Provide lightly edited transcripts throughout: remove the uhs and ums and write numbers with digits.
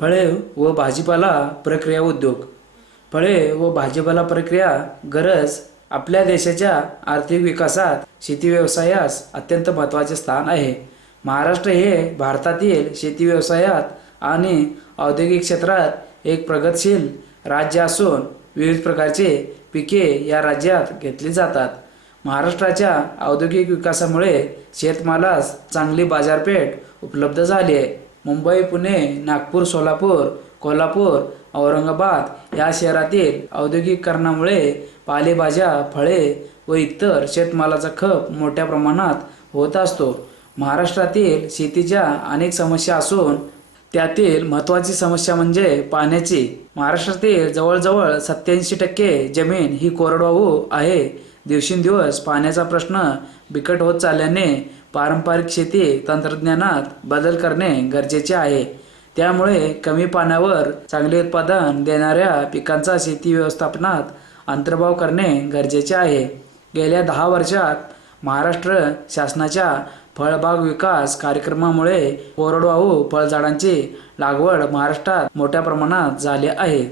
फळे व भाजीपाला प्रक्रिया उद्योग. फळे व भाजीपाला प्रक्रिया गरज आपल्या देशाच्या आर्थिक विकासात शेती व्यवसायास अत्यंत महत्त्वाचे स्थान आहे. महाराष्ट्र हे भारतातील शेती व्यवसायात आणि औद्योगिक क्षेत्रात एक प्रगतशील राज्य असून विविध प्रकारचे पिके या राज्यात घेतली जातात. महाराष्ट्राच्या औद्योगिक विकासामुळे शेतमालास चांगली बाजारपेठ उपलब्ध झाली आहे. मुंबई, पुणे, नागपूर, सोलापूर, कोल्हापूर, औरंगाबाद या शहरातील औद्योगिकीकरणामुळे पालेभाज्या, फळे व इतर शेतमालाचा खप मोठ्या प्रमाणात होत असतो. महाराष्ट्रातील शेतीच्या अनेक समस्या असून त्यातील महत्त्वाची समस्या म्हणजे पाण्याची. महाराष्ट्रातील जवळजवळ 87% जमीन ही कोरडवाहू आहे. दिवसेंदिवस पाण्याचा प्रश्न बिकट होत चालल्याने पारंपरिक शेती तंत्रज्ञानात बदल करणे गरजेचे आहे. त्यामुळे कमी पाण्यावर चांगले उत्पादन देणाऱ्या पिकांचा शेती व्यवस्थापनात अंतर्भाव करणे गरजेचे आहे. गेल्या 10 वर्षात महाराष्ट्र शासनाच्या फळबाग विकास कार्यक्रमामुळे कोरडवाहू फळझाडांची लागवड महाराष्ट्रात मोठ्या प्रमाणात झाली आहे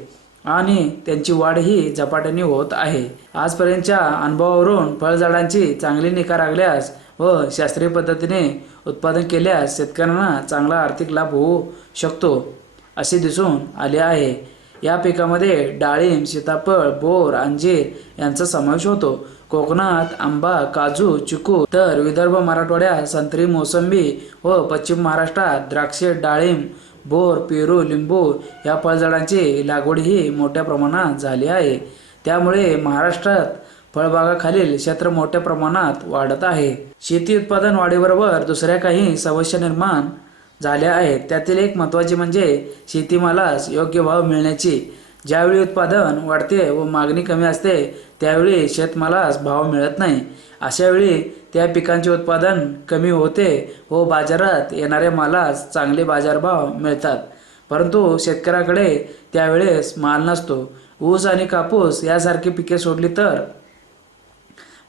आणि त्यांची वाढ ही झपाट्याने होत आहे. आजपर्यंतच्या अनुभवावरून फळझाडांची चांगली निगा राखल्यास व शास्त्रीय पद्धतीने उत्पादन केल्यास शेतकऱ्यांना चांगला आर्थिक लाभ होऊ शकतो असे दिसून आले आहे. या पिकामध्ये डाळिंब, सीताफळ, बोर, अंजीर यांचा समावेश होतो. कोकणात आंबा, काजू, चिकू तर विदर्भ, मराठवाड्यात संत्री, मोसंबी व पश्चिम महाराष्ट्रात द्राक्षे, डाळिंब, बोर, पेरू, लिंबू या फळझाडांची लागवड ही मोठ्या प्रमाणात झाली आहे. त्यामुळे महाराष्ट्रात फळबागाखालील क्षेत्र मोठ्या प्रमाणात वाढत आहे. शेती उत्पादन वाढीबरोबर दुसऱ्या काही समस्या निर्माण झाल्या आहेत. त्यातील एक महत्त्वाची म्हणजे शेतीमालास योग्य भाव मिळण्याची. ज्यावेळी उत्पादन वाढते व मागणी कमी असते त्यावेळी शेतमालास भाव मिळत नाही. अशावेळी त्या पिकांचे उत्पादन कमी होते व बाजारात येणाऱ्या मालास चांगले बाजारभाव मिळतात, परंतु शेतकऱ्याकडे त्यावेळेस माल नसतो. ऊस आणि कापूस यासारखी पिके सोडली तर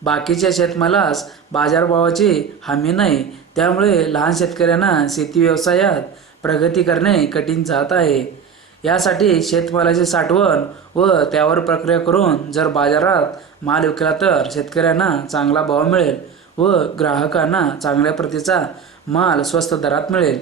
बाकीच्या शेतमालास बाजारभावाची हमी नाही. त्यामुळे लहान शेतकऱ्यांना शेती व्यवसायात प्रगती करणे कठीण जात आहे. यासाठी शेतमालाची साठवण व त्यावर प्रक्रिया करून जर बाजारात माल विकला तर शेतकऱ्यांना चांगला भाव मिळेल व ग्राहकांना चांगल्या प्रतीचा माल स्वस्त दरात मिळेल.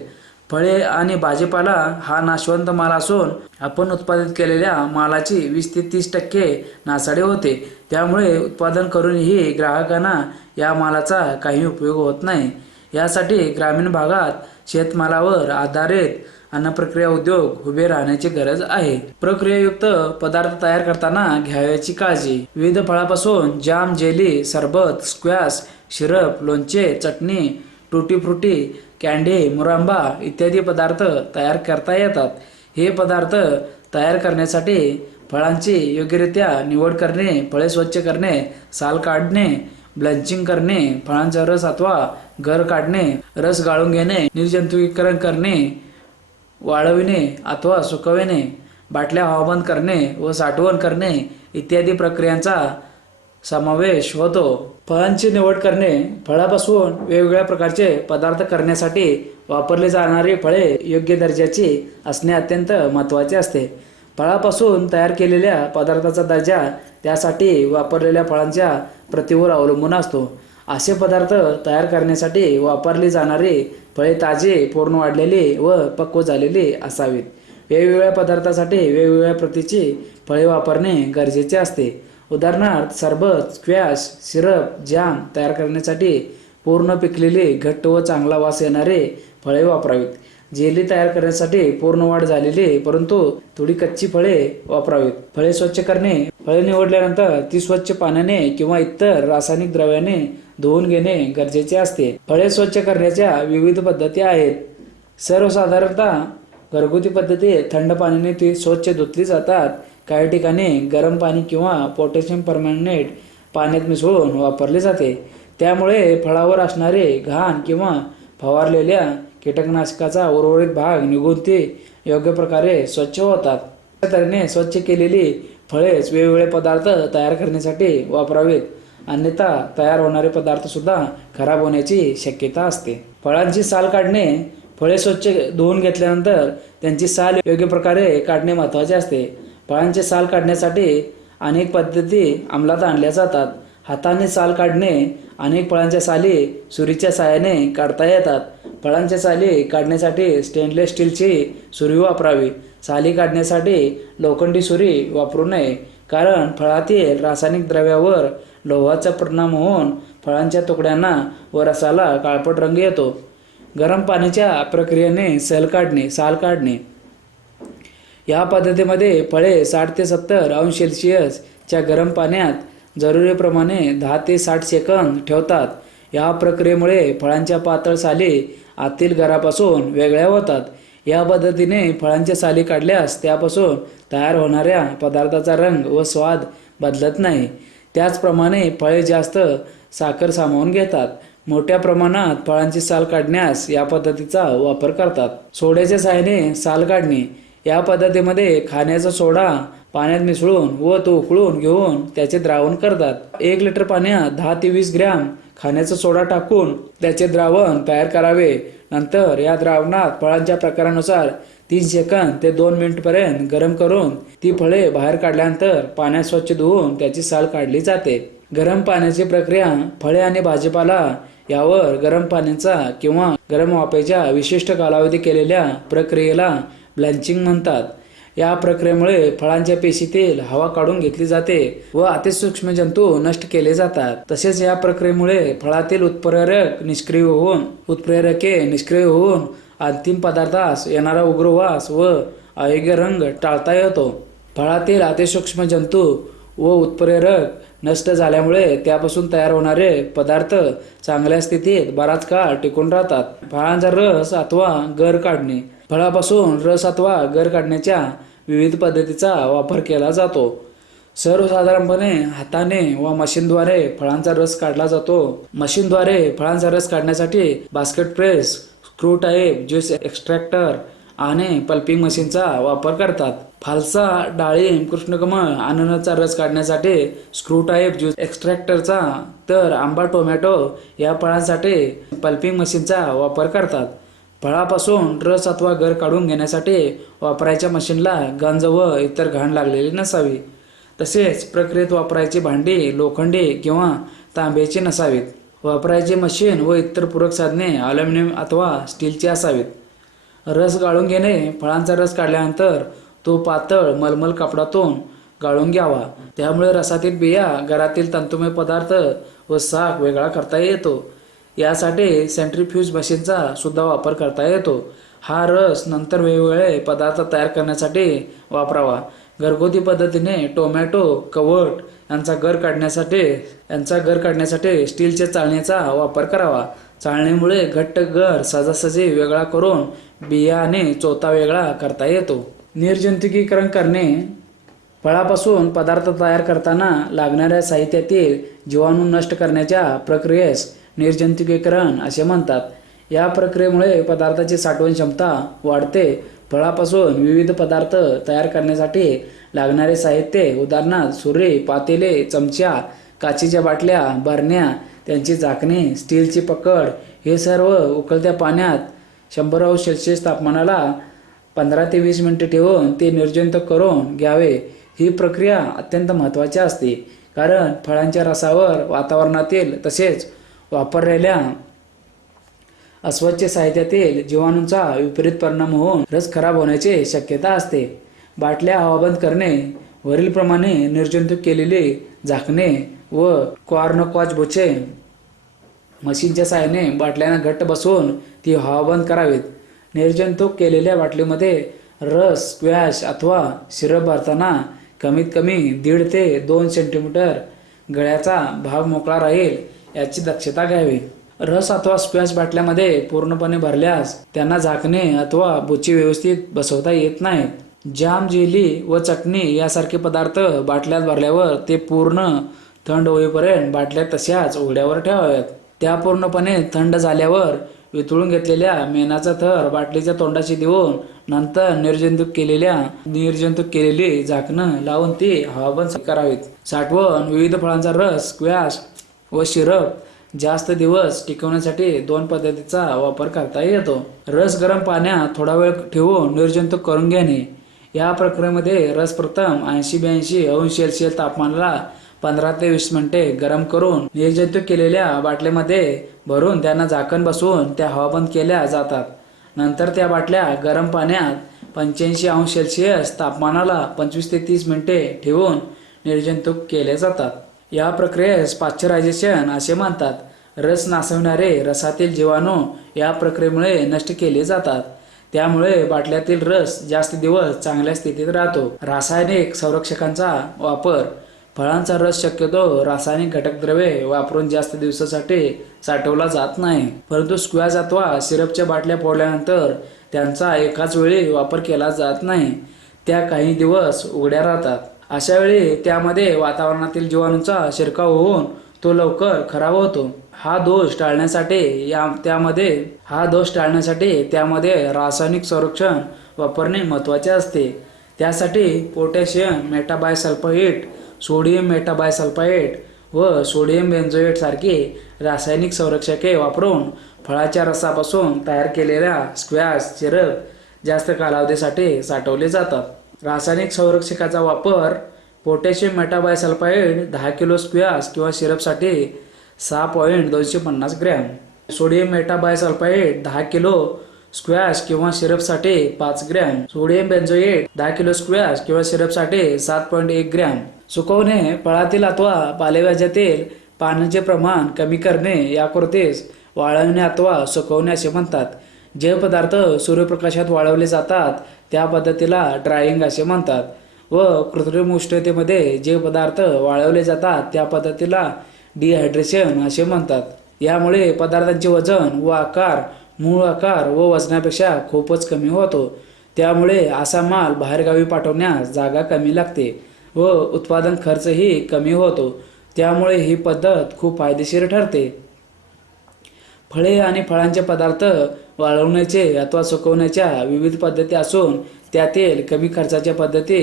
फळे आणि भाजीपाला हा नाशवंत माल असून आपण उत्पादित केलेल्या मालाची 20 ते 30% नासाडी होते. त्यामुळे उत्पादन करूनही ग्राहकांना या मालाचा काही उपयोग होत नाही. यासाठी ग्रामीण भागात शेतमालावर आधारित अन्नप्रक्रिया उद्योग उभे राहण्याची गरज आहे. प्रक्रियायुक्त पदार्थ तयार करताना घ्यावयाची काळजी. विविध फळापासून जाम, जेली, सरबत, स्क्वॅश, सिरप, लोणचे, चटणी, टूटी फ्रुटी, कँडी, मुरांबा इत्यादी पदार्थ तयार करता येतात. हे पदार्थ तयार करण्यासाठी फळांची योग्यरित्या निवड करणे, फळे स्वच्छ करणे, साल काढणे, ब्लँचिंग करणे, फळांचा रस अथवा गर काढणे, रस गाळून घेणे, निर्जंतुकीकरण करणे, वाळविणे अथवा सुकविणे, बाटल्या हवाबंद करणे व साठवण करणे इत्यादी प्रक्रियांचा समावेश होतो. फळांची निवड करणे. फळापासून वेगवेगळ्या प्रकारचे पदार्थ करण्यासाठी वापरली जाणारी फळे योग्य दर्जाची असणे अत्यंत महत्त्वाचे असते. फळापासून तयार केलेल्या पदार्थाचा दर्जा त्यासाठी वापरलेल्या फळांच्या प्रतीवर अवलंबून असतो. असे पदार्थ तयार करण्यासाठी वापरली जाणारी फळे ताजी, पूर्ण वाढलेली व पक्व झालेली असावीत. वेगवेगळ्या पदार्थासाठी वेगवेगळ्या प्रतीची फळे वापरणे गरजेचे असते. उदाहरणार्थ सरबत, स्क्वॅश, सिरप, जॅम तयार करण्यासाठी पूर्ण पिकलेली, घट्ट व चांगला वास येणारे फळे वापरावीत. जेली तयार करण्यासाठी पूर्ण वाढ झालेली परंतु थोडी कच्ची फळे वापरावीत. फळे स्वच्छ करणे. फळे निवडल्यानंतर ती स्वच्छ पाण्याने किंवा इतर रासायनिक द्रव्याने धुवून घेणे गरजेचे असते. फळे स्वच्छ करण्याच्या विविध पद्धती आहेत. सर्वसाधारणतः घरगुती पद्धतीत थंड पाण्याने ती स्वच्छ धुतली जातात. काही ठिकाणी गरम पाणी किंवा पोटॅशियम परमॅंगनेट पाण्यात मिसळून वापरले जाते. त्यामुळे फळावर असणारे घाण किंवा फवारलेल्या कीटकनाशकाचा उर्वरित भाग निघून ते योग्य प्रकारे स्वच्छ होतात. अशा तऱ्हेने स्वच्छ केलेली फळेच वेगवेगळे पदार्थ तयार करण्यासाठी वापरावीत, अन्यथा तयार होणारे पदार्थ सुद्धा खराब होण्याची शक्यता असते. फळांची साल काढणे. फळे स्वच्छ धुवून घेतल्यानंतर त्यांची साल योग्य प्रकारे काढणे महत्त्वाचे असते. फळांचे साल काढण्यासाठी अनेक पद्धती अंमलात आणल्या जातात. हाताने साल काढणे. अनेक फळांच्या साली सुरीच्या साहाय्याने काढता येतात. फळांच्या साली काढण्यासाठी स्टेनलेस स्टीलची सुरी वापरावी. साली काढण्यासाठी लोखंडी सुरी वापरू नये, कारण फळातील रासायनिक द्रव्यावर लोहाचा परिणाम होऊन फळांच्या तुकड्यांना व रसाला काळपट रंग येतो. गरम पाण्याच्या प्रक्रियेने साल काढणे. या पद्धतीमध्ये फळे 60 ते 70 अंश सेल्सिअसच्या गरम पाण्यात जरुरीप्रमाणे 10 ते 60 सेकंद ठेवतात. या प्रक्रियेमुळे फळांच्या पातळ साली आतील गरापासून वेगळ्या होतात. या पद्धतीने फळांच्या साली काढल्यास त्यापासून तयार होणाऱ्या पदार्थाचा रंग व स्वाद बदलत नाही. त्याचप्रमाणे फळे जास्त साखर सामावून घेतात. मोठ्या प्रमाणात फळांची साल काढण्यास या पद्धतीचा वापर करतात. सोड्याच्या साहाय्याने साल काढणे. या पद्धतीमध्ये खाण्याचा सोडा पाण्यात मिसळून व तो उकळून घेऊन त्याचे द्रावण करतात. 1 लिटर पाण्यात 10 ते 20 ग्रॅम खाण्याचा सोडा टाकून त्याचे द्रावण तयार करावे. नंतर या द्रावणात फळांच्या प्रकारानुसार 3 सेकंद ते 2 मिनिटपर्यंत गरम करून ती फळे बाहेर काढल्यानंतर पाण्यात स्वच्छ धुवून त्याची साल काढली जाते. गरम पाण्याची प्रक्रिया. फळे आणि भाजीपाला यावर गरम पाण्याचा किंवा गरम वाफेच्या विशिष्ट कालावधी केलेल्या प्रक्रियेला ब्लँचिंग म्हणतात. या प्रक्रियेमुळे फळांच्या पेशीतील हवा काढून घेतली जाते व अतिसूक्ष्म जंतू नष्ट केले जातात. तसेच या प्रक्रियेमुळे फळातील उत्प्रेरके निष्क्रिय होऊन अंतिम पदार्थास येणारा उग्र वास व अयोग्य रंग टाळता येतो. फळातील अतिसूक्ष्म जंतू व उत्प्रेरक नष्ट झाल्यामुळे त्यापासून तयार होणारे पदार्थ चांगल्या स्थितीत बराच काळ टिकून राहतात. फळांचा रस अथवा गर काढणे. फळापासून रस अथवा गर काढण्याच्या विविध पद्धतीचा वापर केला जातो. सर्वसाधारणपणे हाताने व मशीनद्वारे फळांचा रस काढला जातो. मशीनद्वारे फळांचा रस काढण्यासाठी basket press, screw type juice extractor आणि पल्पिंग मशीनचा वापर करतात. फालसा, डाळिंब, कृष्णकमळ, अननसचा रस काढण्यासाठी स्क्रू टाईप ज्यूस एक्स्ट्रॅक्टरचा तर आंबा, टोमॅटो या फळांसाठी पल्पिंग मशीनचा वापर करतात. फळापासून रस अथवा गर काढून घेण्यासाठी वापरायच्या मशीनला गंज व इतर घाण लागलेली नसावी. तसेच प्रक्रियेत वापरायची भांडी लोखंडी किंवा तांब्याची नसावीत. वापरायची मशीन व इतर पूरक साधने अल्युमिनियम अथवा स्टीलची असावीत. रस गाळून घेणे. फळांचा रस काढल्यानंतर तो पातळ मलमल कापडातून गाळून घ्यावा. त्यामुळे रसातील बिया, गरातील तंतुमय पदार्थ व साग वेगळा करता येतो. यासाठी सेंट्रीफ्यूज मशीनचा सुद्धा वापर करता येतो. हा रस नंतर वेगवेगळे पदार्थ तयार करण्यासाठी वापरावा. घरगुती पद्धतीने टोमॅटो, कवट यांचा गर काढण्यासाठी स्टीलच्या चाळणीचा वापर करावा. चाळणीमुळे घट्ट गर सहजासहजी वेगळा करून बिया आणि चोथा वेगळा करता येतो. निर्जंतुकीकरण करणे. फळापासून पदार्थ तयार करताना लागणाऱ्या साहित्यातील जीवाणू नष्ट करण्याच्या प्रक्रियेस निर्जंतुकीकरण असे म्हणतात. या प्रक्रियेमुळे पदार्थाची साठवण क्षमता वाढते. फळापासून विविध पदार्थ तयार करण्यासाठी लागणारे साहित्य उदाहरणार्थ सुरी, पातेले, चमचा, काचेच्या बाटल्या, बरण्या, त्यांची झाकणे, स्टीलची पकड हे सर्व उकळत्या पाण्यात 100°C तापमानाला 15 ते 20 मिनिटे ठेवून ते निर्जंतुक करून घ्यावे. ही प्रक्रिया अत्यंत महत्त्वाची असते, कारण फळांच्या रसावर वातावरणातील तसेच वापरलेल्या अस्वच्छ साहित्यातील जीवाणूंचा विपरीत परिणाम होऊन रस खराब होण्याची शक्यता असते. बाटल्या हवाबंद करणे. वरीलप्रमाणे निर्जंतुक केलेली झाकणे व कॉर्नकॉच बोचे मशीनच्या साहाय्याने बाटल्यांना घट्ट बसवून ती हवाबंद करावीत. निर्जंतुक केलेल्या बाटलीमध्ये रस, स्क्वॅश अथवा सिरप भरताना कमीत कमी 1.5 ते 2 सेंटीमीटर गळ्याचा भाग मोकळा राहील याची दक्षता घ्यावी. रस अथवा स्क्वॅश बाटल्यामध्ये पूर्णपणे भरल्यास त्यांना झाकणे अथवा बुची व्यवस्थित बसवता येत नाहीत. जाम, जेली व चटणी यासारखे पदार्थ बाटल्यात भरल्यावर ते पूर्ण थंड होईपर्यंत बाटल्या तशाच उघड्यावर ठेवाव्यात. त्या पूर्णपणे थंड झाल्यावर वितळून घेतलेल्या मेणाचा थर बाटलीच्या तोंडाशी देऊन नंतर निर्जंतुक केलेली झाकणं लावून ती हवाबंद करावीत. साठवण. विविध फळांचा रस, स्क्वॅश व सिरप जास्त दिवस टिकवण्यासाठी 2 पद्धतीचा वापर करता येतो. रस गरम पाण्यात थोडा वेळ ठेवून निर्जंतुक करून घेणे. या प्रक्रियेमध्ये रस प्रथम 80-82 अंश सेल्सिअस तापमानाला 15 ते 20 मिनिटे गरम करून निर्जंतुक केलेल्या बाटलीमध्ये भरून त्यांना झाकण बसवून त्या हवाबंद केल्या जातात. नंतर त्या बाटल्या गरम पाण्यात 85 अंश सेल्सिअस तापमानाला 25 ते 30 मिनिटे ठेवून निर्जंतुक केले जातात. या प्रक्रियेस पाश्चरायझेशन असे म्हणतात. रस नासविणारे रसातील जीवाणू या प्रक्रियेमुळे नष्ट केले जातात. त्यामुळे बाटल्यातील रस जास्त दिवस चांगल्या स्थितीत राहतो. रासायनिक संरक्षकांचा वापर. फळांचा रस शक्यतो रासायनिक घटकद्रव्ये वापरून जास्त दिवसासाठी साठवला जात नाही, परंतु स्क्वॅश अथवा सिरपच्या बाटल्या फोडल्यानंतर त्यांचा एकाच वेळी वापर केला जात नाही. त्या काही दिवस उघड्या राहतात. अशा वेळी त्यामध्ये वातावरणातील जीवाणूंचा शिरकाव होऊन तो लवकर खराब होतो. हा दोष टाळण्यासाठी त्यामध्ये रासायनिक संरक्षण वापरणे महत्त्वाचे असते. त्यासाठी पोटॅशियम मेटाबायसल्फाइड, सोडियम मेटाबायसल्फाइड व सोडियम बेन्झोएट सारखी रासायनिक संरक्षके वापरून फळाच्या रसापासून तयार केलेल्या स्क्वॅश सिरप जास्त कालावधीसाठी साठवले जातात. रासायनिक संरक्षकाचा वापर. पोटॅशियम मेटाबायसल्फाइड 10 किलो स्क्वॅश किंवा सिरपसाठी 6.250 ग्रॅम. सोडियम मेटाबायसल्फाइड 10 किलो स्क्वॅश किंवा सिरपसाठी 5 gram. Sodium benzoate 10 kilo squash किंवा सिरपसाठी 7.1 ग्रॅम. सुकवणे. फळातील अथवा पालेभाज्यातील पाण्याचे प्रमाण कमी करणे या कृतीस वाळवणे अथवा सुकवणे असे म्हणतात. जे पदार्थ सूर्यप्रकाशात वाळवले जातात त्या पद्धतीला ड्रायिंग असे म्हणतात व कृत्रिम उष्णतेमध्ये जे पदार्थ वाळवले जातात त्या पद्धतीला डिहायड्रेशन असे म्हणतात. यामुळे पदार्थांचे वजन व आकार मूळ आकार व वजनापेक्षा खूपच कमी होतो. त्यामुळे असा माल बाहेरगावी पाठवण्यास जागा कमी लागते व उत्पादन खर्चही कमी होतो. त्यामुळे ही पद्धत खूप फायदेशीर ठरते. फळे आणि फळांचे पदार्थ वाळवण्याचे अथवा सुकवण्याच्या विविध पद्धती असून त्यातील कमी खर्चाच्या पद्धती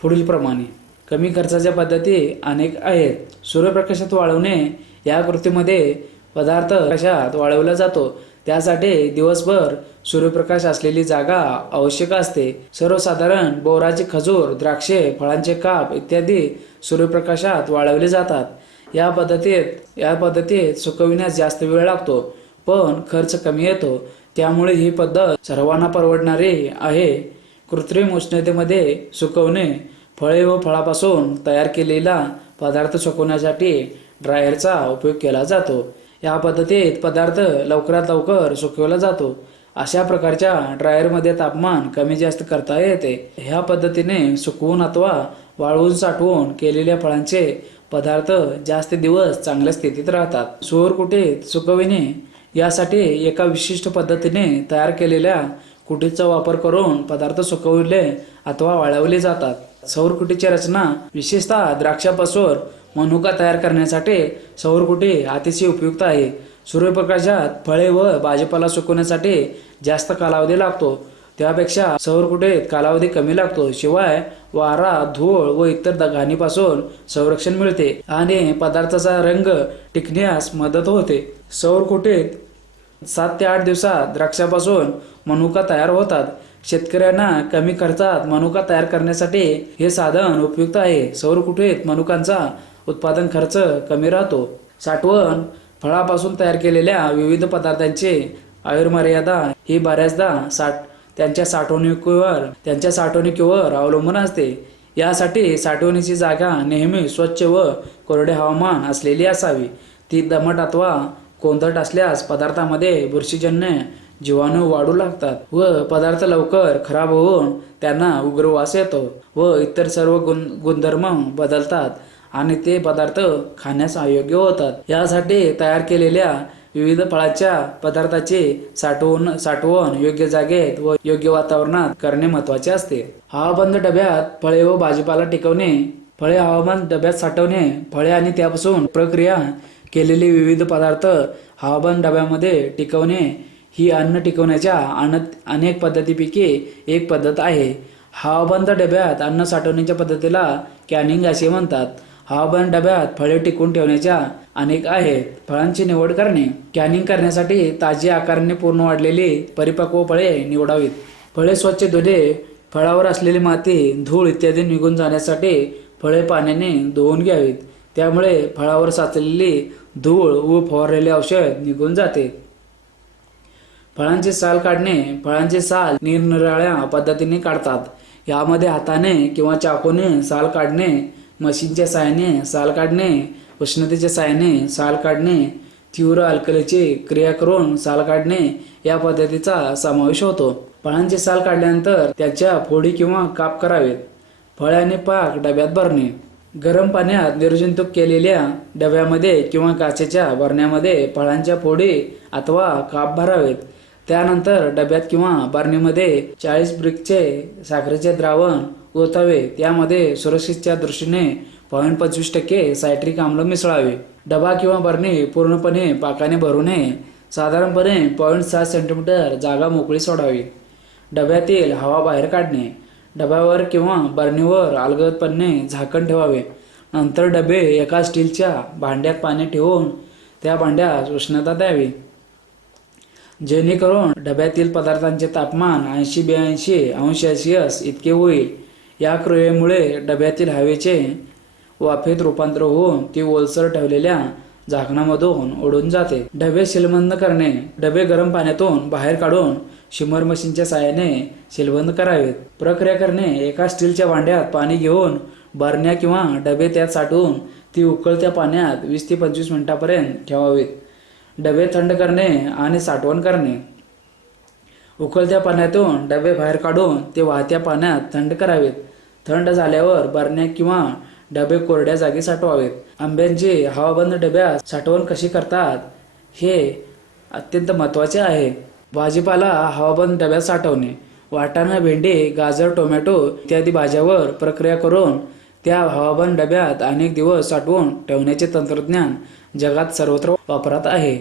पुढीलप्रमाणे. कमी खर्चाच्या पद्धती अनेक आहेत. सूर्यप्रकाशात वाळवणे. या कृतीमध्ये पदार्थ प्रकाशात वाळवला जातो. त्यासाठी दिवसभर सूर्यप्रकाश असलेली जागा आवश्यक असते. सर्वसाधारण बोराचे खजूर, द्राक्षे, फळांचे काप इत्यादी सूर्यप्रकाशात वाळवले जातात. या पद्धतीत सुकविण्यास जास्त वेळ लागतो पण खर्च कमी येतो. त्यामुळे ही पद्धत सर्वांना परवडणारी आहे. कृत्रिम उष्णतेमध्ये सुकवणे. फळे व फळापासून तयार केलेला पदार्थ सुकवण्यासाठी ड्रायरचा उपयोग केला जातो. या पद्धतीत पदार्थ लवकरात लवकर सुकवला जातो. अशा प्रकारच्या ड्रायरमध्ये तापमान कमी जास्त करता येते. ह्या पद्धतीने सुकवून अथवा वाळवून साठवून केलेल्या फळांचे पदार्थ जास्त दिवस चांगल्या स्थितीत राहतात. सौरकुटीत सुकविणे. यासाठी एका विशिष्ट पद्धतीने तयार केलेल्या कुटीचा वापर करून पदार्थ सुकवले अथवा वाळवले जातात. सौरकुटीची रचना. विशेषतः द्राक्षापासून मनुका तयार करण्यासाठी सौरकुटी अतिशय उपयुक्त आहे. सूर्यप्रकाशात फळे व भाजीपाला सुकवण्यासाठी जास्त कालावधी लागतो, त्यापेक्षा सौरकुटीत कालावधी कमी लागतो. शिवाय वारा, धूळ व इतर घाणीपासून संरक्षण मिळते आणि पदार्थाचा रंग टिकण्यास मदत होते. सौरकुटीत 7 ते 8 दिवसात द्राक्षापासून मनुका तयार होतात. शेतकऱ्यांना कमी खर्चात मनुका तयार करण्यासाठी हे साधन उपयुक्त आहे. सौरकुटीत मनुकांचा उत्पादन खर्च कमी राहतो. साठवण. फळापासून तयार केलेल्या विविध पदार्थांची आयुर्मर्यादा ही बऱ्याचदा त्यांच्या साठवणुकीवर अवलंबून असते. यासाठी साठवणीची जागा नेहमी स्वच्छ व कोरडे हवामान असलेली असावी. ती दमट अथवा कोंदट असल्यास पदार्थामध्ये बुरशीजन्य जीवाणू वाढू लागतात व पदार्थ लवकर खराब होऊन त्यांना उग्र वास येतो व इतर सर्व गुणधर्म बदलतात आणि ते पदार्थ खाण्यास अयोग्य होतात. यासाठी तयार केलेल्या विविध फळाच्या पदार्थाची साठवण योग्य जागेत व योग्य वातावरणात करणे महत्त्वाचे असते. हवाबंद डब्यात फळे व भाजीपाला टिकवणे. फळे हवाबंद डब्यात साठवणे. फळे आणि त्यापासून प्रक्रिया केलेले विविध पदार्थ हवाबंद डब्यामध्ये टिकवणे ही अन्न टिकवण्याच्या अनेक पद्धतीपैकी एक पद्धत आहे. हवाबंद डब्यात अन्न साठवण्याच्या पद्धतीला कॅनिंग असे म्हणतात. हवाबंद डब्यात फळे टिकवून ठेवण्याच्या अनेक आहेत. फळांची निवड करणे. कॅनिंग करण्यासाठी ताजी आकाराने पूर्ण वाढलेली परिपक्व फळे निवडावीत. फळे स्वच्छ धुणे, फळावर असलेली माती, धूळ इत्यादी निघून जाण्यासाठी फळे पाण्याने धुवून घ्यावीत. त्यामुळे फळावर साचलेली धूळ व फवारलेले औषध निघून जाते. फळांची साल काढणे. फळांची साल निरनिराळ्या पद्धतीने काढतात. यामध्ये हाताने किंवा चाकूने साल काढणे, मशीनच्या साहाय्याने साल काढणे, उष्णतेच्या साहाय्याने साल काढणे, तीव्र अल्कलीची क्रिया करून साल काढणे या पद्धतीचा समावेश होतो. फळांची साल काढल्यानंतर त्याच्या फोडी किंवा काप करावेत. फळे आणि पाक डब्यात भरणे. गरम पाण्यात निर्जंतुक केलेल्या डब्यामध्ये किंवा काचेच्या बरण्यामध्ये फळांच्या फोडी अथवा काप भरावेत. त्यानंतर डब्यात किंवा बरणीमध्ये 40 ब्रिकचे साखरेचे द्रावण ओतावे. त्यामध्ये सुरक्षेच्या दृष्टीने 0.25% सायट्रिक आम्ल मिसळावे. डबा किंवा बरणी पूर्णपणे पाकाने भरू नये. साधारणपणे 0.7 सेंटीमीटर जागा मोकळी सोडावी. डब्यातील हवा बाहेर काढणे. डब्यावर किंवा बरणीवर अलगदपणे झाकण ठेवावे. नंतर डबे एका स्टीलच्या भांड्यात पाणी ठेवून त्या भांड्यात उष्णता द्यावी, जेणेकरून डब्यातील पदार्थांचे तापमान 80-82 अंश सेल्सिअस इतके होईल. या क्रियेमुळे डब्यातील हवेचे वाफेत रूपांतर होऊन ती ओलसर ठेवलेल्या झाकणामधून उडून जाते. डबे सीलबंद करणे. डबे गरम पाण्यातून बाहेर काढून शिमर मशीनच्या साहाय्याने सीलबंद करावेत. प्रक्रिया करणे. एका स्टीलच्या भांड्यात पाणी घेऊन बरण्या किंवा डबे त्यात साठवून ती उकळत्या पाण्यात 20 ते 25 मिनिटांपर्यंत ठेवावीत. डबे थंड करणे आणि साठवण करणे. उकळत्या पाण्यातून डबे बाहेर काढून ते वाहत्या पाण्यात थंड करावेत. थंड झाल्यावर बरण्या किंवा डबे कोरड्या जागी साठवावेत. आंब्यांची हवाबंद डब्यात साठवण कशी करतात हे अत्यंत महत्त्वाचे आहे. भाजीपाला हवाबंद डब्यात साठवणे. वाटाणा, भेंडी, गाजर, टोमॅटो इत्यादी भाज्यावर प्रक्रिया करून त्या हवाबंद डब्यात अनेक दिवस साठवून ठेवण्याचे तंत्रज्ञान जगात सर्वत्र वापरात आहे.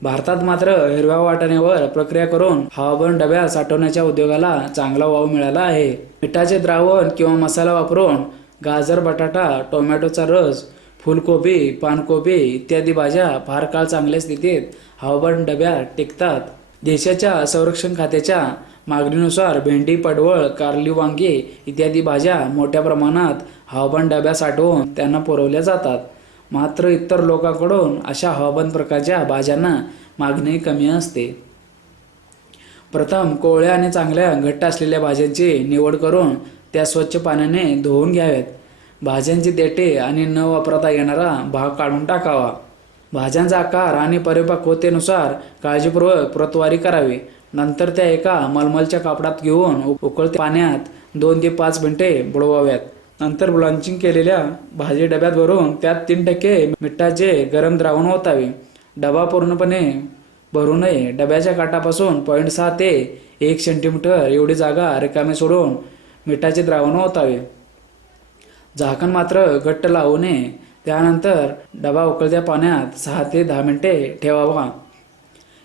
भारतात मात्र हिरव्या वाटाण्यावर प्रक्रिया करून हवाबंद डब्यात साठवण्याच्या उद्योगाला चांगला वाव मिळाला आहे. मिठाचे द्रावण किंवा मसाला वापरून गाजर, बटाटा, टोमॅटोचा रस, फुलकोबी, पानकोबी इत्यादी भाज्या फार काळ चांगल्या स्थितीत हवाबंद डब्यात टिकतात. देशाच्या संरक्षण खात्याच्या मागणीनुसार भेंडी, पडवळ, कारली, वांगी इत्यादी भाज्या मोठ्या प्रमाणात हवाबंद डब्यात साठवून त्यांना पुरवल्या जातात. मात्र इतर लोकांकडून अशा हवाबंद प्रकारच्या भाज्यांना मागणी कमी असते. प्रथम कोवळ्या आणि चांगल्या घट्ट असलेल्या भाज्यांची निवड करून त्या स्वच्छ पाण्याने धुवून घ्याव्यात. भाज्यांची देठे आणि न वापरता येणारा भाग काढून टाकावा. भाज्यांचा आकार आणि परिपक्वतेनुसार काळजीपूर्वक प्रतवारी करावी. नंतर त्या एका मलमलच्या कापडात घेऊन उकळत्या पाण्यात 2 ते 5 मिनिटे बुडवाव्यात. नंतर ब्लांचिंग केलेल्या भाजी डब्यात भरून त्यात 3% मिठाचे गरम द्रावण ओतावे. डबा पूर्णपणे भरू नये. डब्याच्या काठापासून 0.6 ते 1 सेंटीमीटर एवढी जागा रिकामी सोडून मिठाचे द्रावण ओतावे. झाकण मात्र घट्ट लावू नये. त्यानंतर डबा उकळत्या पाण्यात 6 ते 10 मिनिटे ठेवावा.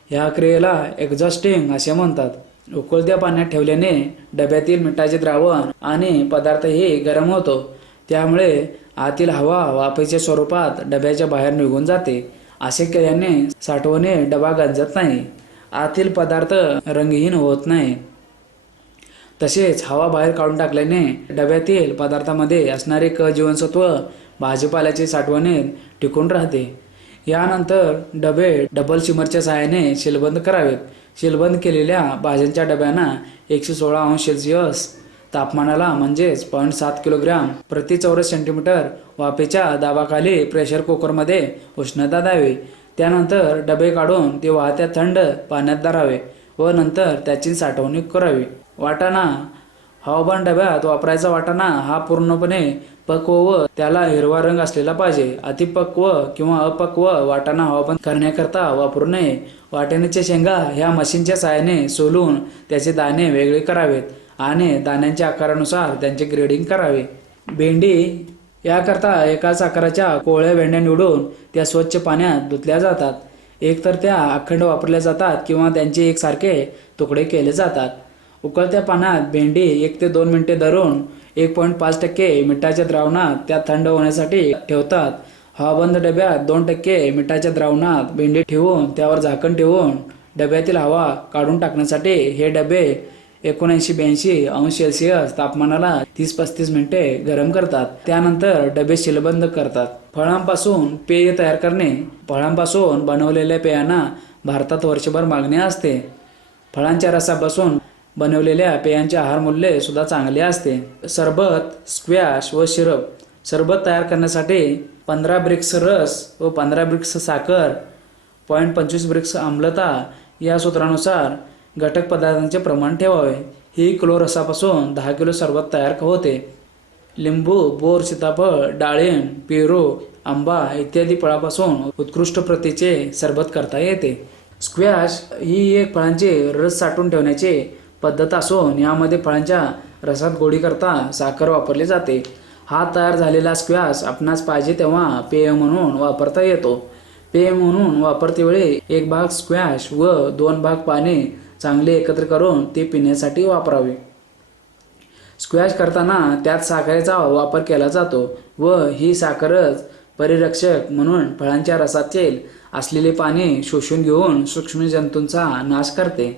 या क्रियेला एक्झॉस्टिंग असे म्हणतात. उकळत्या पाण्यात ठेवल्याने डब्यातील मिठाचे द्रावण आणि पदार्थही गरम होतो. त्यामुळे आतील हवा वाफेच्या स्वरूपात डब्याच्या बाहेर निघून जाते. असे केल्याने साठवणे डबा गंजत नाही. आतील पदार्थ रंगहीन होत नाही. तसेच हवा बाहेर काढून टाकल्याने डब्यातील पदार्थामध्ये असणारे जीवनसत्व भाजीपाल्याची साठवणीत टिकून राहते. यानंतर डबे डबल शिमरच्या सहाय्याने सीलबंद करावेत. सीलबंद केलेल्या भाज्यांच्या डब्यांना 116 अंश सेल्सिअस तापमानाला म्हणजेच 0.7 किलोग्राम प्रति चौरस सेंटीमीटर वाफेच्या दाबाखाली प्रेशर कुकरमध्ये उष्णता द्यावी. त्यानंतर डबे काढून ते वाहत्या थंड पाण्यात धरावे व नंतर त्याची साठवणूक करावी. वाटाणा हवाबंद डब्यात वापरायचा वाटाणा हा पूर्णपणे पक्व व त्याला हिरवा रंग असलेला पाहिजे. अतिपक्व किंवा अपक्व वाटाणा हवाबंद करण्याकरता वापरू नये. वाटाण्याच्या शेंगा ह्या मशीनच्या साहाय्याने सोलून त्याचे दाणे वेगळे करावेत आणि दाण्यांच्या आकारानुसार त्यांचे ग्रेडिंग करावे. भेंडी याकरता एकाच आकाराच्या कोवळ्या भेंड्या निवडून त्या स्वच्छ पाण्यात धुतल्या जातात. एकतर त्या अखंड वापरल्या जातात किंवा त्यांचे एकसारखे तुकडे केले जातात. उकळत्या पाण्यात भेंडी 1 ते 2 मिनिटे धरून 1.5% मिठाच्या द्रावणात त्यात थंड होण्यासाठी ठेवतात. हवाबंद डब्यात 2% मिठाच्या द्रावणात भेंडी ठेवून त्यावर झाकण ठेवून डब्यातील हवा काढून टाकण्यासाठी हे डबे 79-82 अंश सेल्सिअस तापमानाला 30-35 मिनिटे गरम करतात. त्यानंतर डबे सीलबंद करतात. फळांपासून पेय तयार करणे. फळांपासून बनवलेल्या पेयांना भारतात वर्षभर मागणी असते. फळांच्या रसापासून बनवलेल्या पेयांचे आहार मूल्य सुद्धा चांगले असते. सरबत, स्क्वॅश व सिरप. सरबत तयार करण्यासाठी 15 ब्रिक्स रस व 15 ब्रिक्स साखर, 0.25 ब्रिक्स आम्लता या सूत्रानुसार घटक पदार्थांचे प्रमाण ठेवावे. ही किलो रसापासून 10 किलो सरबत तयार होते. लिंबू, बोर, सीताफळ, डाळिंब, पेरू, आंबा इत्यादी फळापासून उत्कृष्ट प्रतीचे सरबत करता येते. स्क्वॅश ही एक फळांचे रस साठवून ठेवण्याची पद्धत असून यामध्ये फळांच्या रसात गोडी करता साखर वापरली जाते. हा तयार झालेला स्क्वॅश आपणास पाहिजे तेव्हा पेय म्हणून वापरता येतो. पेय म्हणून वापरतेवेळी 1 भाग स्क्वॅश व 2 भाग पाणी चांगले एकत्र करून ते पिण्यासाठी वापरावे. स्क्वॅश करताना त्यात साखरेचा वापर केला जातो व ही साखरच परिरक्षक म्हणून फळांच्या रसातील असलेले पाणी शोषून घेऊन सूक्ष्म जंतूंचा नाश करते.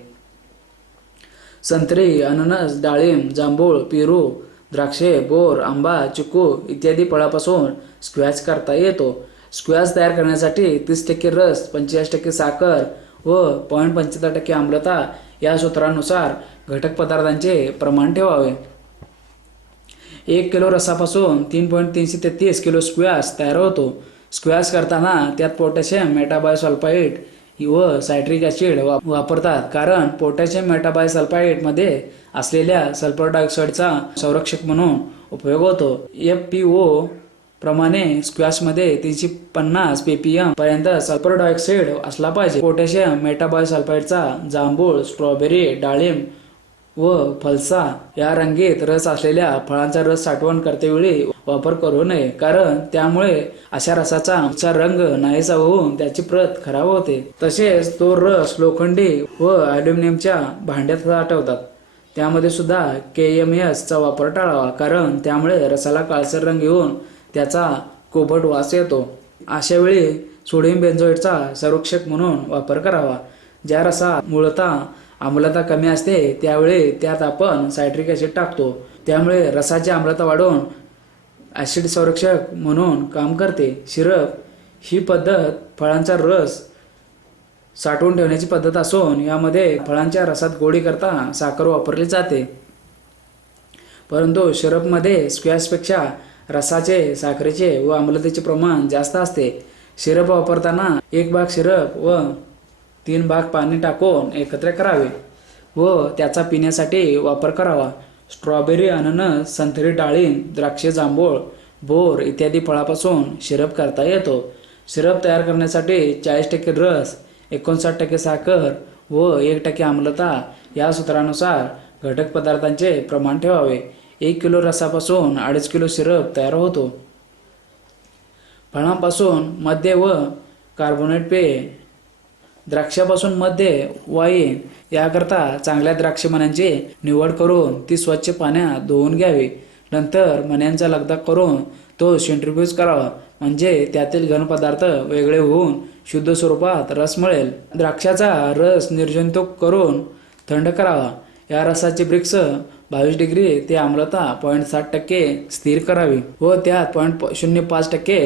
संत्री, अननस, डाळिंब, जांभूळ, पेरू, द्राक्षे, बोर, आंबा, चिकू इत्यादी फळापासून स्क्वॅश करता येतो. स्क्वॅश तयार करण्यासाठी 30% रस, 45% साखर व 0.75% आम्लता या सूत्रानुसार घटक पदार्थांचे प्रमाण ठेवावे. 1 किलो रसापासून 3.333 किलो स्क्वॅश तयार होतो. स्क्वॅश करताना त्यात पोटॅशियम मेटाबायसल्फाइड व सायट्रिक ॲसिड वापरतात, कारण पोटॅशियम मेटाबायसल्फाइड मध्ये असलेल्या सल्फर डायऑक्साईडचा संरक्षक म्हणून उपयोग होतो. FPO प्रमाणे स्क्वॅशमध्ये 350 ppm पर्यंत सल्फर डायऑक्साईड असला पाहिजे. पोटॅशियम मेटाबायसल्फाइडचा जांभूळ, स्ट्रॉबेरी, डाळिंब व फलसा या रंगीत रस असलेल्या फळांचा रस साठवण करतेवेळी वापर करू नये, कारण त्यामुळे अशा रसाचा रंग नाहीसा होऊन त्याची प्रत खराब होते. तसेच तो रस लोखंडी व ॲल्युमिनियमच्या भांड्यात साठवतात. त्यामध्ये सुद्धा KMS चा वापर टाळावा, कारण त्यामुळे रसाला काळसर रंग येऊन त्याचा कोबट वास येतो. अशावेळी सोडियम बेन्झोएटचा संरक्षक म्हणून वापर करावा. ज्या रसात मूळतः आम्लता कमी असते त्यावेळी त्यात आपण सायट्रिक ॲसिड टाकतो, त्यामुळे रसाची आम्लता वाढून ॲसिड संरक्षक म्हणून काम करते. सिरप ही पद्धत फळांचा रस साठवून ठेवण्याची पद्धत असून यामध्ये फळांच्या रसात गोडी करता साखर वापरली जाते. परंतु सिरपमध्ये स्क्वॅशपेक्षा रसाचे, साखरेचे व आम्लतेचे प्रमाण जास्त असते. सिरप वापरताना 1 भाग सिरप व 3 भाग पाणी टाकून एकत्र करावे व त्याचा पिण्यासाठी वापर करावा. स्ट्रॉबेरी, अननस, संत्री, डाळिंब, द्राक्षे, जांभूळ, बोर इत्यादी फळापासून सिरप करता येतो. सिरप तयार करण्यासाठी 40% रस, 59% साखर व 1% आम्लता या सूत्रानुसार घटक पदार्थांचे प्रमाण ठेवावे. 1 किलो रसापासून 2.5 किलो सिरप तयार होतो. फळांपासून मद्य व कार्बोनेट पेय. द्राक्षापासून मद्य, वाईन याकरता चांगल्या द्राक्ष मण्यांची निवड करून ती स्वच्छ पाण्यात धुवून घ्यावी. नंतर मण्यांचा लगदा करून तो सेंट्रिफ्यूज करावा, म्हणजे त्यातील घन पदार्थ वेगळे होऊन शुद्ध स्वरूपात रस मिळेल. द्राक्षाचा रस निर्जंतुक करून थंड करावा. या रसाची ब्रिक्स 22 डिग्री ते आम्लता 0.7% स्थिर करावी व त्यात 0.05%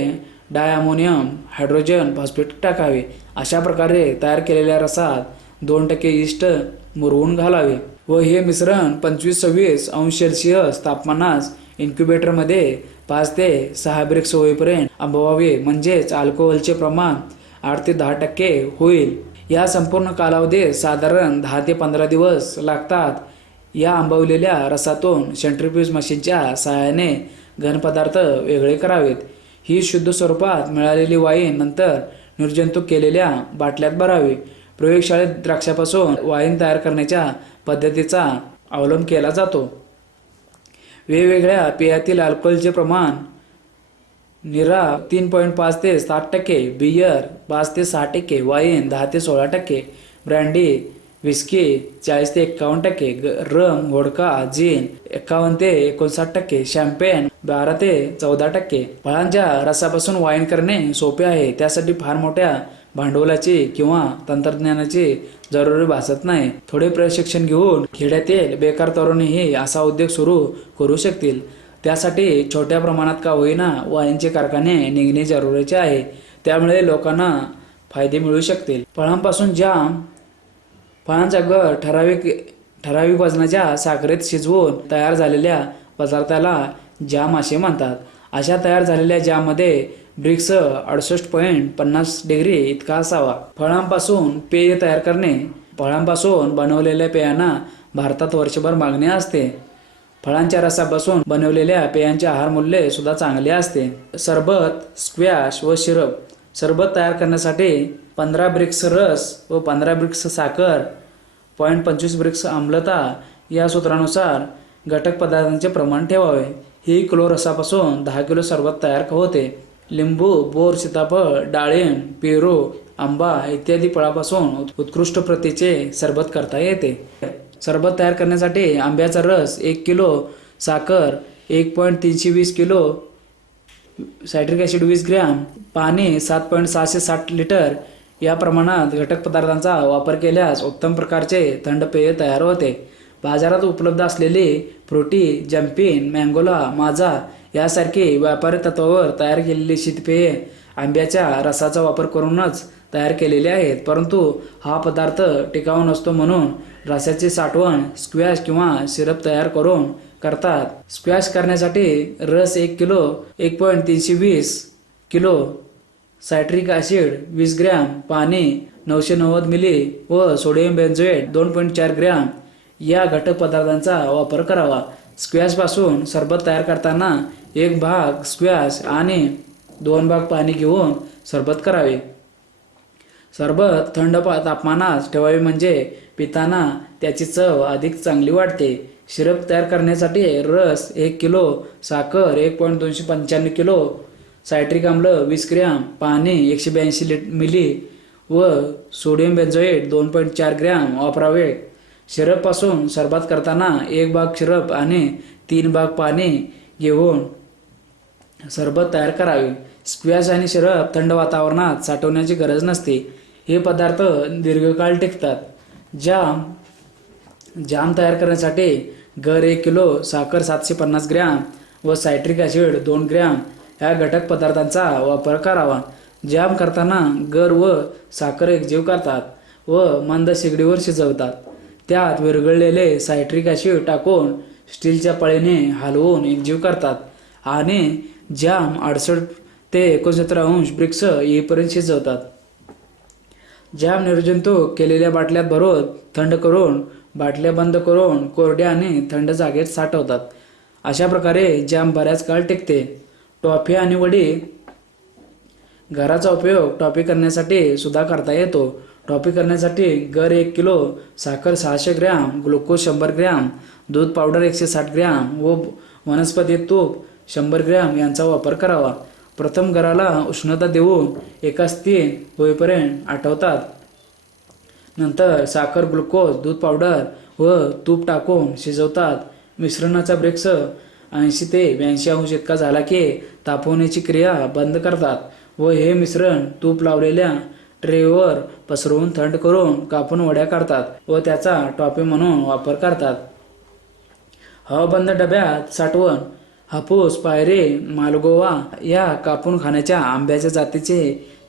डायअमोनियम हायड्रोजन फॉस्फेट टाकावे. अशा प्रकारे तयार केलेल्या रसात 2% ईस्ट मुरवून घालावे व हे मिश्रण 25-26 अंश सेल्सिअस तापमानास इन्क्युबेटरमध्ये 5 ते 6 ब्रिक्स होईपर्यंत आंबवावे, म्हणजेच अल्कोहोलचे प्रमाण 8 ते 10% होईल. या संपूर्ण कालावधीत साधारण 10 ते 15 दिवस लागतात. या आंबवलेल्या रसातून सेंट्रिफ्यूज मशीनच्या सहाय्याने घनपदार्थ वेगळे करावेत. ही शुद्ध स्वरूपात मिळालेली वाईन नंतर निर्जंतुक केलेल्या बाटल्यात भरावी. प्रयोगशाळेत द्राक्षापासून वाईन तयार करण्याच्या पद्धतीचा अवलंब केला जातो. वेगवेगळ्या पेयातील अल्कोहोलचे प्रमाण: निरा 3.5 ते 7%, बियर 5 ते 6%, वाईन 10 ते 16%, ब्रँडी विस्की 40 ते 51%, रम, व्होडका, जिन 51 ते 59%, शॅम्पेन 12 ते 14%. फळांच्या रसापासून वाईन करणे सोपे आहे. त्यासाठी फार मोठ्या भांडवलाची किंवा तंत्रज्ञानाची जरुरी भासत नाही. थोडे प्रशिक्षण घेऊन खेड्यातील बेकार तरुणीही असा उद्योग सुरू करू शकतील. त्यासाठी छोट्या प्रमाणात का होईना वाईनचे कारखाने निघणे जरुरीचे आहे. त्यामुळे लोकांना फायदे मिळू शकतील. फळांपासून जाम. फळांचा गर ठराविक वजनाच्या साखरेत शिजवून तयार झालेल्या पदार्थाला जाम असे म्हणतात. अशा तयार झालेल्या जाममध्ये ब्रिक्स 68.50 डिग्री इतका असावा. फळांपासून पेय तयार करणे. फळांपासून बनवलेल्या पेयांना भारतात वर्षभर मागणी असते. फळांच्या रसापासून बनवलेल्या पेयांचे आहार मूल्य सुद्धा चांगले असते. सरबत, स्क्वॅश व सिरप. सरबत तयार करण्यासाठी 15 ब्रिक्स रस व 15 ब्रिक्स साखर, 0.25 ब्रिक्स आम्लता या सूत्रानुसार घटक पदार्थांचे प्रमाण ठेवावे. ही किलो रसापासून 10 किलो सरबत तयार होते. लिंबू, बोर, सीताफळ, डाळिंब, पेरू, आंबा इत्यादी फळापासून उत्कृष्ट प्रतीचे सरबत करता येते. सरबत तयार करण्यासाठी आंब्याचा रस 1 किलो, साखर 1.320 किलो, सायट्रिक ॲसिड 20 ग्रॅम, पाणी 7.660 लिटर या प्रमाणात घटक पदार्थांचा वापर केल्यास उत्तम प्रकारचे थंड पेय तयार होते. बाजारात उपलब्ध असलेली फ्रुटी, जम्पिन, मँगोला, माझा यासारखी व्यापारी तत्वावर तयार केलेली शीतपेये आंब्याच्या रसाचा वापर करूनच तयार केलेले आहेत. परंतु हा पदार्थ टिकाऊ नसतो म्हणून रसाची साठवण स्क्वॅश किंवा सिरप तयार करून करतात. स्क्वॅश करण्यासाठी रस 1 kilo, 1.320 kilo, citric acid 20 gram, पाणी 990 मिली व सोडियम बेन्झोएट 2.4 ग्रॅम या घटक पदार्थांचा वापर करावा. स्क्वॅशपासून सरबत तयार करताना 1 भाग स्क्वॅश आणि 2 भाग पाणी घेऊन सरबत करावे. सरबत थंड तापमानात ठेवावे म्हणजे पिताना त्याची चव अधिक चांगली वाटते. सिरप तयार करण्यासाठी रस 1 किलो, साखर 1.295 किलो, सायट्रिक आम्ल 20 ग्रॅम, पाणी 182 मिली व सोडियम बेन्झोएट 2.4 ग्रॅम वापरावे. सिरपपासून सरबत करताना 1 भाग सिरप आणि 3 भाग पाणी घेऊन सरबत तयार करावे. स्क्वॅश आणि सिरप थंड वातावरणात साठवण्याची गरज नसते. हे पदार्थ दीर्घकाळ टिकतात. जाम तयार करण्यासाठी गर 1 किलो, साखर 750 ग्रॅम व सायट्रिक ॲसिड 2 ग्रॅम या घटक पदार्थांचा वापर करावा. जाम करताना गर व साखर एकजीव करतात व मंद शेगडीवर शिजवतात. त्यात विरघळलेले सायट्रिक ॲसिड टाकून स्टीलच्या पळीने हलवून एकजीव करतात आणि जाम 68 ते 69 अंश ब्रिक्स येईपर्यंत शिजवतात. जाम निर्जंतुक केलेल्या बाटल्यात भरून थंड करून बाटल्या बंद करून कोरड्या आणि थंड जागेत साठवतात. अशा प्रकारे जाम बऱ्याच काळ टिकते. टॉफी आणि वडी. घराचा उपयोग टॉफी करण्यासाठी सुद्धा करता येतो. टॉफी करण्यासाठी गर 1 किलो, साखर 600 ग्रॅम, ग्लुकोज 100 ग्रॅम, दूध पावडर 160 ग्रॅम व वनस्पती तूप 100 ग्रॅम यांचा वापर करावा. प्रथम गराला उष्णता देऊन 1 स्थिर होईपर्यंत आटवतात. नंतर साखर, ग्लुकोज, दूध पावडर व तूप टाकून शिजवतात. मिश्रणाचा ब्रिक्स 80 ते 82 अंश इतका झाला की तापवण्याची क्रिया बंद करतात व हे मिश्रण तूप लावलेल्या ट्रेवर पसरवून थंड करून कापून वड्या करतात व त्याचा टॉफी म्हणून वापर करतात. हवाबंद डब्यात साठवण. हापूस, पायरी, मालगोवा या कापून खाण्याच्या आंब्याच्या जातीचे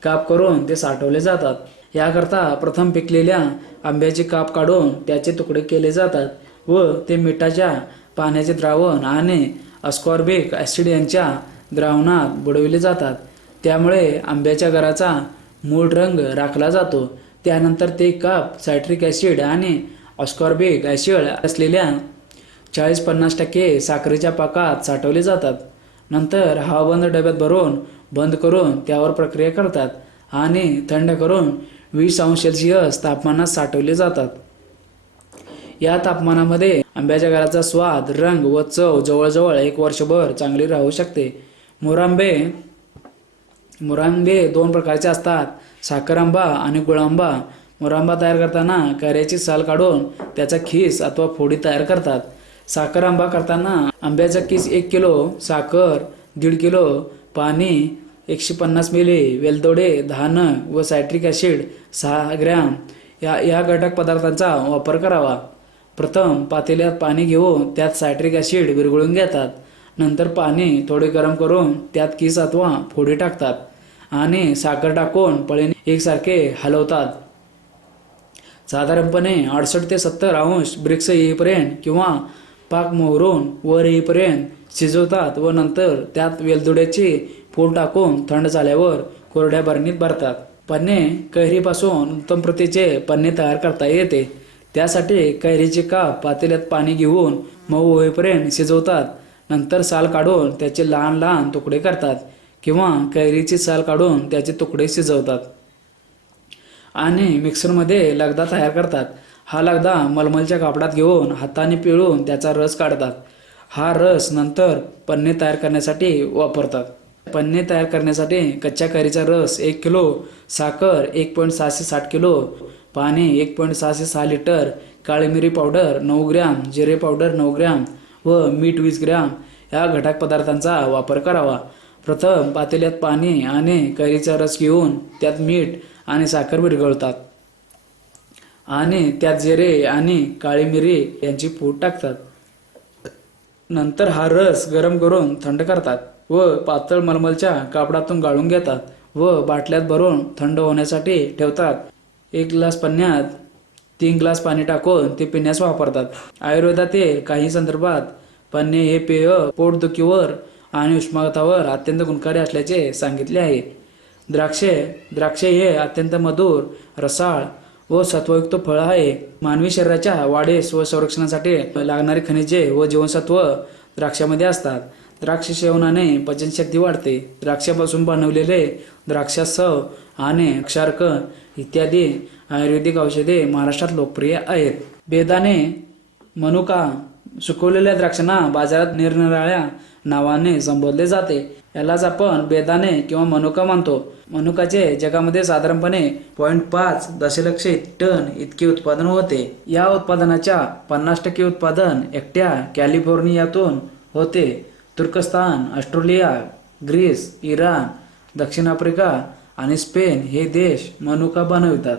काप करून ते साठवले जातात. याकरता प्रथम पिकलेल्या आंब्याचे काप काढून त्याचे तुकडे केले जातात व ते मिठाच्या पाण्याचे द्रावण आणि अस्कॉर्बिक ॲसिड यांच्या द्रावणात बुडविले जातात. त्यामुळे आंब्याच्या गराचा मूळ रंग राखला जातो. त्यानंतर ते काप सायट्रिक ॲसिड आणि अस्कॉर्बिक ॲसिड असलेल्या 40-50% साखरेच्या पाकात साठवले जातात. नंतर हवाबंद डब्यात भरून बंद करून त्यावर प्रक्रिया करतात आणि थंड करून 20 अंश सेल्सिअस तापमानात साठवले जातात. या तापमानामध्ये आंब्याच्या गराचा स्वाद, रंग व चव जवळजवळ 1 वर्षभर चांगली राहू शकते. मुरांबे 2 प्रकारचे असतात, साखर आंबा आणि गुळांबा. मुरंबा तयार करताना कैऱ्याची साल काढून त्याचा खीस अथवा फोडी तयार करतात. साखर आंबा करताना आंब्याचा खीस 1 किलो, साखर 1.5 किलो, पाणी 150 मिली, वेलदोडे 10 नग व सायट्रिक ॲसिड 6 ग्रॅम या घटक पदार्थांचा वापर करावा. प्रथम पातेल्यात पाणी घेऊन त्यात सायट्रिक ॲसिड विरघळून घेतात. नंतर पाणी थोडे गरम करून त्यात किस अथवा फोडी टाकतात आणि साखर टाकून पळीने एकसारखे हलवतात. साधारणपणे 68 ते 70 अंश ब्रिक्स येईपर्यंत किंवा पाक मोहरून वर येईपर्यंत शिजवतात व नंतर त्यात वेलदोड्याची पूड टाकून थंड झाल्यावर कोरड्या बरणीत भरतात. पन्ने कैरीपासून उत्तम प्रतीचे पन्ने तयार करता येते. त्यासाठी कैरीचे काप पातेल्यात पाणी घेऊन मऊ होईपर्यंत शिजवतात. नंतर साल काढून त्याचे लहान लहान तुकडे करतात किंवा कैरीची साल काढून त्याचे तुकडे शिजवतात आणि मिक्सरमध्ये लगदा तयार करतात. हा लगदा मलमलच्या कापडात घेऊन हाताने पिळून त्याचा रस काढतात. हा रस नंतर पन्ने तयार करण्यासाठी वापरतात. पन्ने तयार करण्यासाठी कच्च्या कैरीचा रस 1 किलो, साखर 1.660 किलो, पाणी 1.606 लिटर, काळी मिरी पावडर 9 ग्रॅम, जिरे पावडर 9 ग्रॅम व मीठ 20 ग्रॅम या घटक पदार्थांचा वापर करावा. प्रथम पातेल्यात पाणी आणि कैरीचा रस घेऊन त्यात मीठ आणि साखर विरघळतात आणि त्यात जिरे आणि काळी मिरी यांची पूड टाकतात. नंतर हा रस गरम करून थंड करतात व पातळ मलमलच्या कापडातून गाळून घेतात व बाटल्यात भरून थंड होण्यासाठी ठेवतात. 1 ग्लास पन्न्यात 3 ग्लास पाणी टाकून ते पिण्यास वापरतात. आयुर्वेदातील काही संदर्भात पन्ने हे पेय पोटदुखीवर आणि उष्माघातावर अत्यंत गुणकारी असल्याचे सांगितले आहे. द्राक्षे हे अत्यंत मधुर, रसाळ व सत्वयुक्त फळ आहे. मानवी शरीराच्या वाढीस व संरक्षणासाठी लागणारी खनिजे व जीवनसत्व द्राक्षामध्ये असतात. द्राक्ष सेवनाने पचनशक्ती वाढते. द्राक्षापासून बनवलेले द्राक्षासव आणि क्षारक इत्यादी आयुर्वेदिक औषधे महाराष्ट्रात लोकप्रिय आहेत. बेदाणे, मनुका, सुकवलेल्या द्राक्षांना बाजारात निरनिराळ्या नावाने संबोधले जाते. यालाच आपण बेदाणे किंवा मनुका मानतो. मनुकाचे जगामध्ये साधारणपणे 0.5 दशलक्ष टन इतके उत्पादन होते. या उत्पादनाच्या 50% उत्पादन एकट्या कॅलिफोर्नियातून होते. तुर्कस्तान, ऑस्ट्रेलिया, ग्रीस, इराण, दक्षिण आफ्रिका आणि स्पेन हे देश मनुका बनवितात.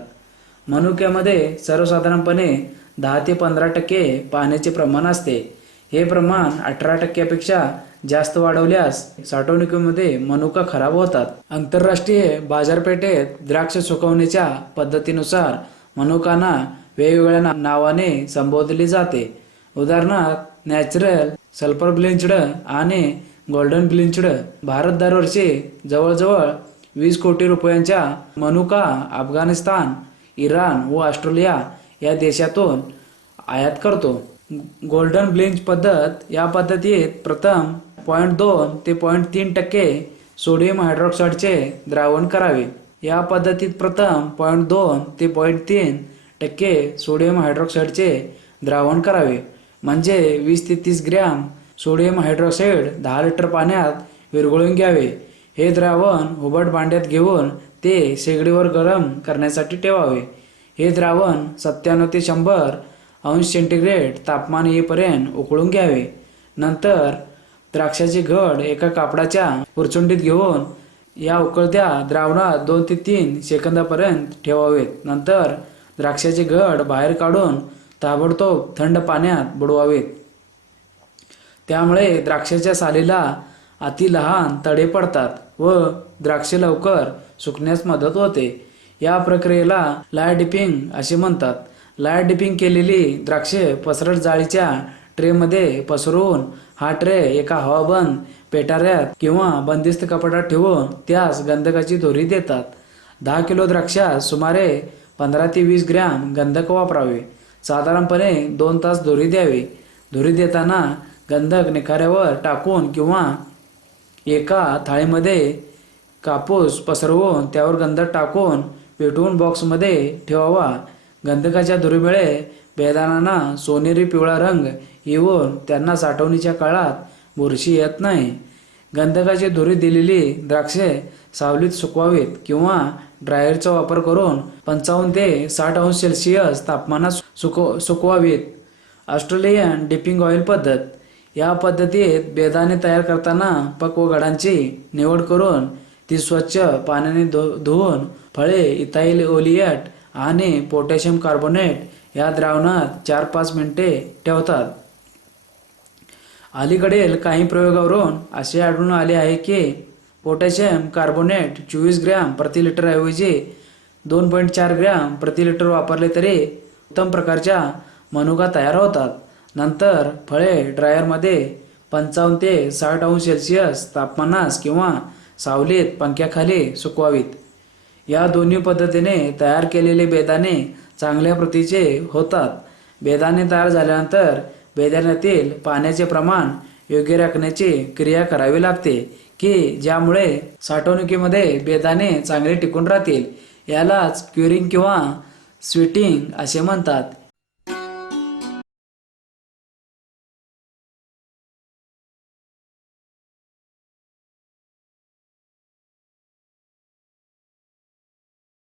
मनुक्यामध्ये सर्वसाधारणपणे 10 ते 15% पाण्याचे प्रमाण असते. हे प्रमाण 18% जास्त वाढवल्यास साठवणुकीमध्ये मनुका खराब होतात. आंतरराष्ट्रीय बाजारपेठेत द्राक्ष सुकवण्याच्या पद्धतीनुसार मनुकांना वेगवेगळ्या नावाने संबोधले जाते. उदाहरणार्थ नॅचरल, सल्फर ब्लिंच्ड आणि गोल्डन ब्लिंच्ड. भारत दरवर्षी जवळजवळ 20 कोटी रुपयांच्या मनुका अफगाणिस्तान, इराण व ऑस्ट्रेलिया या देशातून आयात करतो. गोल्डन ब्लिंच पद्धत. या पद्धतीत प्रथम 0.2 ते 0.3% सोडियम हायड्रॉक्साईडचे द्रावण करावे. या पद्धतीत प्रथम 0.2 ते 0.3% सोडियम हायड्रॉक्साईडचे द्रावण करावे. म्हणजे 20 ते 30 ग्रॅम सोडियम हायड्रॉक्साईड 10 लिटर पाण्यात विरघळून घ्यावे. हे द्रावण उबट भांड्यात घेऊन ते शेगडीवर गरम करण्यासाठी ठेवावे. हे द्रावण 97 ते 100 अंश सेंटीग्रेड तापमान येईपर्यंत उकळून घ्यावे. नंतर द्राक्षाचे घड एका कापडाच्या पुरचुंडीत घेऊन या उकळत्या द्रावणात 2 ते 3 सेकंदापर्यंत ठेवावेत. नंतर द्राक्षाचे घड बाहेर काढून ताबडतोब थंड पाण्यात बुडवावेत. त्यामुळे द्राक्षाच्या सालीला अति लहान तडे पडतात व द्राक्षे लवकर सुकण्यास मदत होते. या प्रक्रियेला लायर डिपिंग असे म्हणतात. लायर डिपिंग केलेली द्राक्षे पसरट जाळीच्या ट्रेमध्ये पसरवून हा ट्रे एका हवाबंद पेटाऱ्यात किंवा बंदिस्त कपाटात ठेवून त्यास गंधकाची दोरी देतात. 10 किलो द्राक्षात सुमारे 15 ते 20 ग्रॅम गंधक वापरावे. साधारणपणे 2 तास दोरी द्यावी. दोरी देताना गंधक निखाऱ्यावर टाकून किंवा एका थाळीमध्ये कापूस पसरवून त्यावर गंधक टाकून पेटवून बॉक्समध्ये ठेवावा. गंधकाच्या दोरीमुळे बेदाण्यांना सोनेरी पिवळा रंग येऊन त्यांना साठवणीच्या काळात बुरशी येत नाही. गंधकाची धुरी दिलेली द्राक्षे सावलीत सुकवावीत किंवा ड्रायरचा वापर करून 55 ते 60 अंश सेल्सिअस तापमानात सुकवावीत. ऑस्ट्रेलियन डिपिंग ऑइल पद्धत. या पद्धतीत बेदाणे तयार करताना पक्व घडांची निवड करून ती स्वच्छ पाण्याने धुवून फळे इथाइल ओलिएट आणि पोटॅशियम कार्बोनेट या द्रावणात 4-5 मिनिटे ठेवतात. अलीकडील काही प्रयोगावरून असे आढळून आले आहे की पोटॅशियम कार्बोनेट 24 ग्रॅम प्रति लिटर ऐवजी 2.4 ग्रॅम प्रति लिटर वापरले तरी उत्तम प्रकारच्या मनुका तयार होतात. नंतर फळे ड्रायरमध्ये 55 ते 60 अंश सेल्सिअस तापमानास किंवा सावलीत पंख्याखाली सुकवावीत. या दोन्ही पद्धतीने तयार केलेले बेदाणे चांगल्या प्रतीचे होतात. बेदाणे तयार झाल्यानंतर बेदाण्यातील पाण्याचे प्रमाण योग्य राखण्याची क्रिया करावी लागते की ज्यामुळे साठवणुकीमध्ये बेदाणे चांगले टिकून राहतील. यालाच क्युरिंग किंवा स्वीटिंग असे म्हणतात.